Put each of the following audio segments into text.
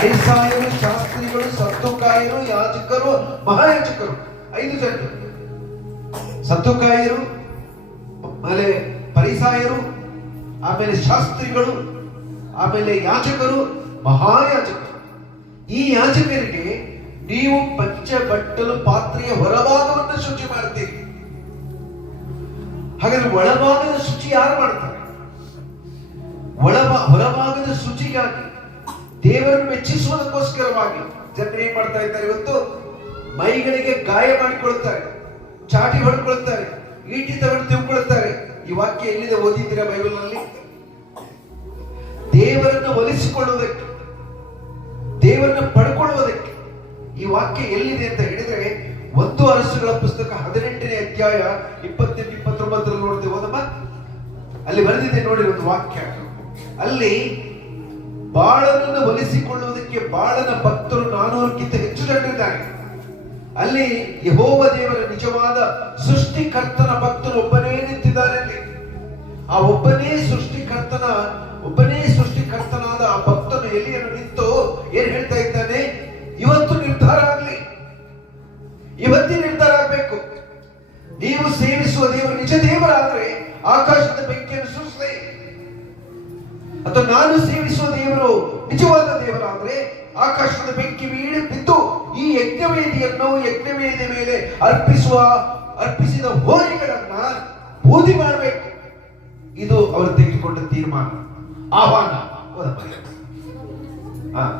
ಫರಿಸಾಯರು, ಶಾಸ್ತ್ರಿಗಳು, ಸದ್ದುಕಾಯರು, ಯಾಜಕರು, ಮಹಾಯಾಜಕರು, 5 ಜನರು. ಸದ್ದುಕಾಯರು, ಆಮೇಲೆ ಫರಿಸಾಯರು, ಆಮೇಲೆ ಶಾಸ್ತ್ರಿಗಳು, ಆಮೇಲೆ ಯಾಜಕರು, ಮಹಾಯಾಜಕರು. ಈ ಯಾಜಕರಿಗೆ ನೀವು ಪಂಚ ಬಟ್ಟಲು ಪಾತ್ರೆಯ ಹೊರಭಾಗವನ್ನು ಶುಚಿ ಮಾಡ್ತೀರಿ. ಹಾಗಾದ್ರೆ ಒಳಭಾಗದ ಶುಚಿ ಯಾರು ಮಾಡ್ತಾರೆ? ಹೊರಭಾಗದ ಶುಚಿಗಾಗಿ, ದೇವರನ್ನು ಮೆಚ್ಚಿಸುವುದಕ್ಕೋಸ್ಕರವಾಗಿ ಜನರು ಏನ್ ಮಾಡ್ತಾ ಇದ್ದಾರೆ? ಇವತ್ತು ಮೈಗಳಿಗೆ ಗಾಯ ಮಾಡಿಕೊಳ್ತಾರೆ, ಚಾಟಿ ಹೊಡ್ಕೊಳ್ತಾರೆ, ಈಟಿ ತಗೊಂಡು ತಿಳ್ಕೊಳ್ತಾರೆ. ಈ ವಾಕ್ಯ ಎಲ್ಲಿದೆ ಓದಿದ್ದೀರಾ ಬೈಬಲ್ ನಲ್ಲಿ? ದೇವರನ್ನು ಒಲಿಸಿಕೊಳ್ಳುವುದಕ್ಕೆ, ದೇವರನ್ನು ಪಡ್ಕೊಳ್ಳುವುದಕ್ಕೆ ಈ ವಾಕ್ಯ ಎಲ್ಲಿದೆ ಅಂತ ಹೇಳಿದ್ರೆ 1 ಅರಸುಗಳ ಪುಸ್ತಕ 18ನೇ ಅಧ್ಯಾಯ 28-29 ನೋಡ್ತೇವೆ. ಹೋದಮ್ಮ, ಅಲ್ಲಿ ಬರೆದಿದೆ ನೋಡಿ ಒಂದು ವಾಕ್ಯ. ಅಲ್ಲಿ ಬಾಳನನ್ನು ಒಲಿಸಿಕೊಳ್ಳುವುದಕ್ಕೆ ಬಾಳನ ಭಕ್ತರು 400ಕ್ಕಿಂತ ಹೆಚ್ಚು ಜನರಿದ್ದಾರೆ. ಅಲ್ಲಿ ಯೆಹೋವ ದೇವರ ನಿಜವಾದ ಸೃಷ್ಟಿಕರ್ತನ ಭಕ್ತರು ಒಬ್ಬನೇ ನಿಂತಿದ್ದಾರೆ. ಅಲ್ಲಿ ಆ ಒಬ್ಬನೇ ಸೃಷ್ಟಿಕರ್ತನಾದ ಆ ಭಕ್ತನು ಎಲ್ಲಿಯನ್ನು ನಿಂತು ಏನ್ ಹೇಳ್ತಾ ಇದ್ದಾನೆ? ಇವತ್ತು ನಿರ್ಧಾರ ಆಗ್ಲಿ, ಇವತ್ತೇ ನಿರ್ಧಾರ ಆಗ್ಬೇಕು. ನೀವು ಸೇವಿಸುವ ದೇವರು ನಿಜ ದೇವರಾದ್ರೆ ಆಕಾಶದ ಬೆಂಕಿಯನ್ನು ಸುರಿಸಲಿ, ಅಥವಾ ನಾನು ಸೇವಿಸುವ ದೇವರು ನಿಜವಾದ ದೇವರಾದ್ರೆ ಆಕಾಶದ ಬೆಂಕಿ ಬೀಳಿ ಬಿದ್ದು ಈ ಯಜ್ಞವೇದಿಯ ಮೇಲೆ ಅರ್ಪಿಸಿದ ಹೋರಿಗಳನ್ನ ಬೂದಿ ಮಾಡಬೇಕು. ಇದು ಅವರು ತೆಗೆದುಕೊಂಡ ತೀರ್ಮಾನ, ಆಹ್ವಾನ.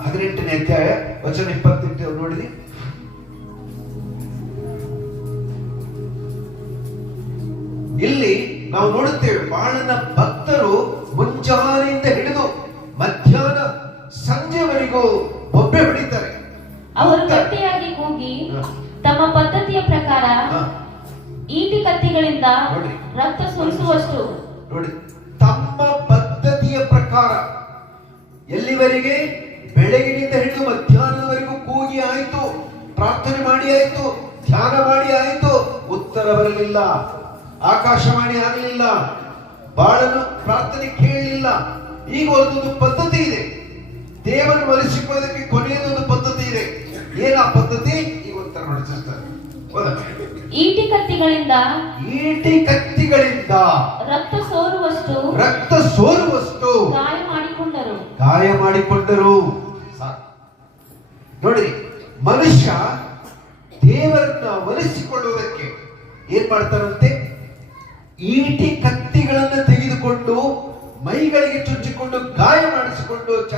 18ನೇ ಅಧ್ಯಾಯ ವಚನ 28 ನೋಡಿರಿ. ಇಲ್ಲಿ ನಾವು ನೋಡುತ್ತೇವೆ, ಬಾಳನ ಭಕ್ತರು ಮುಂಜಾನೆಯಿಂದ ಹಿಡಿದು ಮಧ್ಯಾಹ್ನ ಸಂಜೆವರೆಗೂ ಬೊಬ್ಬೆ ಹೊಡಿತಾರೆ. ಅವರು ಗಟ್ಟಿಯಾಗಿ ಕೂಗಿ ತಮ್ಮ ಪದ್ಧತಿಯ ಪ್ರಕಾರ ಈಟಿ ಕತ್ತಿಗಳಿಂದ ರಕ್ತ ಸುರಿಸುವಷ್ಟು. ನೋಡಿ, ತಮ್ಮ ಪದ್ಧತಿಯ ಪ್ರಕಾರ ಎಲ್ಲಿವರೆಗೆ? ಬೆಳಗಿನಿಂದ ಹಿಡಿದು ಮಧ್ಯಾಹ್ನದವರೆಗೂ ಕೂಗಿ ಆಯ್ತು, ಪ್ರಾರ್ಥನೆ ಮಾಡಿ ಆಯ್ತು, ಧ್ಯಾನ ಮಾಡಿ ಆಯ್ತು, ಉತ್ತರ ಬರಲಿಲ್ಲ, ಆಕಾಶವಾಣಿ ಆಗಲಿಲ್ಲ, ಬಾಳನು ಪ್ರಾರ್ಥನೆ ಕೇಳಲಿಲ್ಲ. ಈಗ ಒಂದೊಂದು ಪದ್ಧತಿ ಇದೆ, ದೇವರನ್ನು ಒಲಿಸಿಕೊಳ್ಳೋದಕ್ಕೆ ಕೊನೆಯದೊಂದು ಪದ್ಧತಿ ಇದೆ. ಏನ ಪದ್ಧತಿ? ಈಗ ಉತ್ತರ ನೋಡಿಸ್ತಾರೆ. ಈಟಿ ಕತ್ತಿಗಳಿಂದ ರಕ್ತ ಸೋರುವಷ್ಟು ಗಾಯ ಮಾಡಿಕೊಂಡರು. ನೋಡ್ರಿ, ಮನುಷ್ಯ ದೇವರನ್ನ ಒಲಿಸಿಕೊಳ್ಳುವುದಕ್ಕೆ ಏನ್ ಮಾಡ್ತಾರಂತೆ? ಈಟಿ ಕತ್ತಿಗಳನ್ನು ತೆಗೆದುಕೊಂಡು ಮೈಗಳಿಗೆ ಚುಚ್ಚಿಕೊಂಡು ಗಾಯ ಮಾಡಿಸಿಕೊಂಡು